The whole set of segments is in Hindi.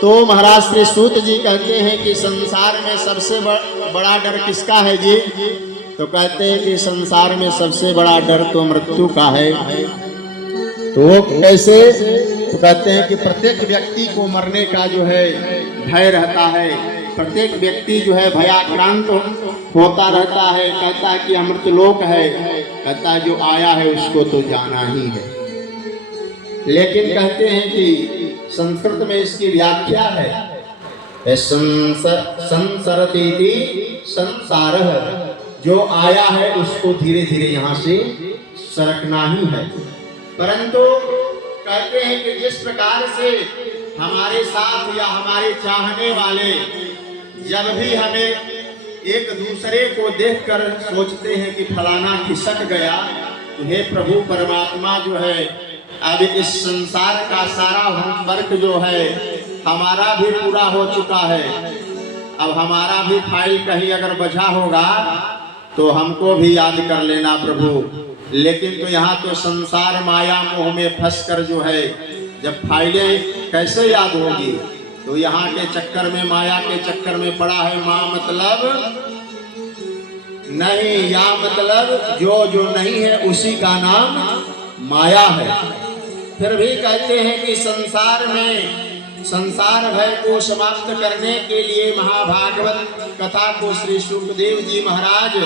तो महाराज श्री सूत जी कहते हैं कि संसार में सबसे बड़ा डर किसका है जी? तो कहते हैं कि संसार में सबसे बड़ा डर तो मृत्यु का है। तो वो कैसे? तो कहते हैं कि प्रत्येक व्यक्ति को मरने का जो है भय रहता है, प्रत्येक व्यक्ति जो है भयाक्रांत होता रहता है, कहता है कि अमृतलोक है, कहता है जो आया है उसको तो जाना ही है। लेकिन कहते हैं कि संस्कृत में इसकी व्याख्या है संसरतीति संसारः, जो आया है उसको धीरे धीरे यहाँ से सरकना ही है। परंतु कहते हैं कि जिस प्रकार से हमारे साथ या हमारे चाहने वाले जब भी हमें एक दूसरे को देखकर सोचते हैं कि फलाना खिसक गया, तो हे प्रभु परमात्मा जो है अब इस संसार का सारा होमवर्क जो है हमारा भी पूरा हो चुका है। अब हमारा भी फाइल कहीं अगर बचा होगा तो हमको भी याद कर लेना प्रभु। लेकिन तो यहाँ तो संसार माया मोह में फंसकर जो है जब फाइलें कैसे याद होगी? तो यहाँ के चक्कर में, माया के चक्कर में पड़ा है। माँ मतलब नहीं, या मतलब जो जो नहीं है उसी का नाम माया है। फिर भी कहते हैं कि संसार में संसार भय को समाप्त करने के लिए महाभागवत कथा को श्री सुखदेव जी महाराज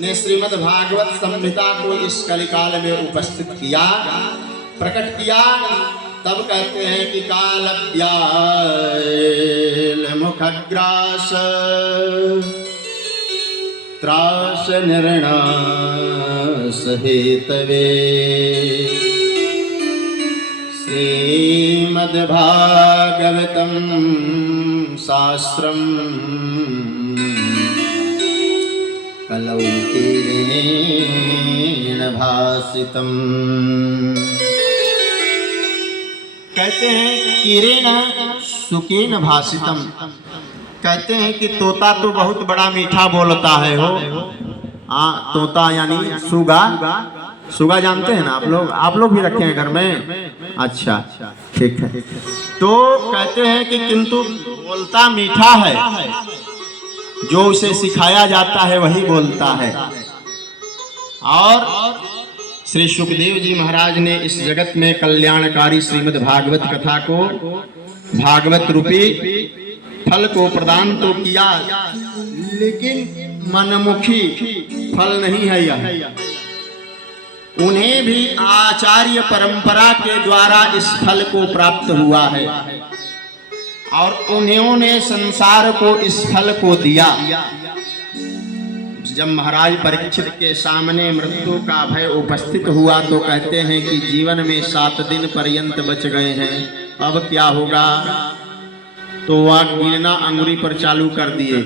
ने श्रीमद् भागवत संहिता को इस कलिकाल में उपस्थित किया, प्रकट किया। तब कहते हैं कि कालव्याल मुखग्रास त्रास निर्णास हेतवे श्रीमद्भागवतं शास्त्रम् कलौ किरेण भासितम्। कहते हैं किरेण सुकेन भासितम्। कहते हैं कि तोता तो बहुत बड़ा मीठा बोलता है हो। हाँ, तोता यानी सुगा। सुगा जानते हैं ना आप लोग भी रखे हैं घर में? अच्छा, ठीक है। तो कहते हैं कि किंतु बोलता मीठा है, जो उसे सिखाया जाता है वही बोलता है। और श्री सुखदेव जी महाराज ने इस जगत में कल्याणकारी श्रीमद् भागवत कथा को, भागवत रूपी फल को प्रदान तो किया, लेकिन मनमुखी फल नहीं है यह। उन्हें भी आचार्य परंपरा के द्वारा इस फल को प्राप्त हुआ है और उन्होंने संसार को इस फल को दिया। जब महाराज परीक्षित के सामने मृत्यु का भय उपस्थित हुआ तो कहते हैं कि जीवन में 7 दिन पर्यंत बच गए हैं, अब क्या होगा? तो वह गिनना अंगुली पर चालू कर दिए।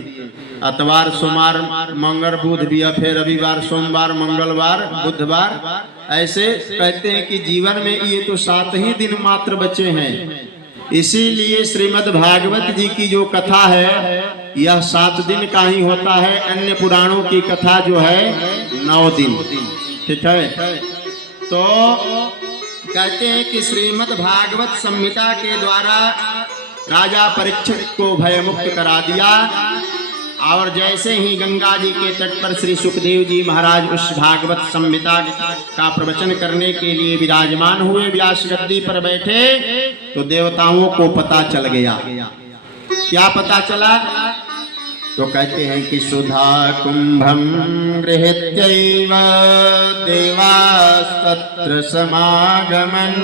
अतवार, सोमवार, मंगल, बुध, फिर रविवार, सोमवार, मंगलवार, बुधवार, ऐसे कहते हैं कि जीवन में ये तो 7 ही दिन मात्र बचे हैं। इसीलिए श्रीमद् भागवत जी की जो कथा है यह 7 दिन का ही होता है। अन्य पुराणों की कथा जो है 9 दिन। ठीक है। तो कहते हैं कि श्रीमद् भागवत संहिता के द्वारा राजा परीक्षित को भयमुक्त करा दिया। और जैसे ही गंगा जी के तट पर श्री सुखदेव जी महाराज उस भागवत संहिता का प्रवचन करने के लिए विराजमान हुए, व्यास गद्दी पर बैठे, तो देवताओं को पता चल गया। क्या पता चला? तो कहते हैं कि सुधा कुंभम गृहीत्यैव देवास्तत्र समागमन्,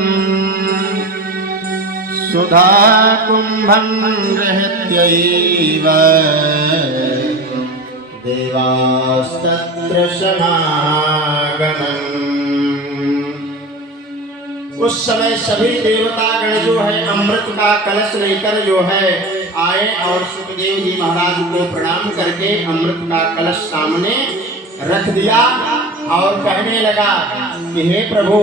सुधा कुंभं गृहीत्यैव देवास्तत्र समागमन्। उस समय सभी देवतागण जो है अमृत का कलश लेकर जो है आए और सुखदेव जी महाराज को प्रणाम करके अमृत का कलश सामने रख दिया और कहने लगा कि हे प्रभु,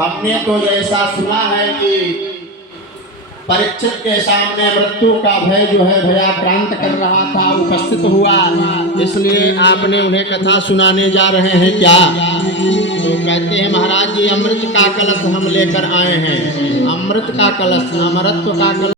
हमने तो ऐसा सुना है कि परीक्षित के सामने मृत्यु का भय जो है भयाक्रांत कर रहा था, उपस्थित हुआ, इसलिए आपने उन्हें कथा सुनाने जा रहे हैं क्या? तो कहते हैं महाराज जी अमृत का कलश हम लेकर आए हैं। अमृत का कलश, अमृत का कलश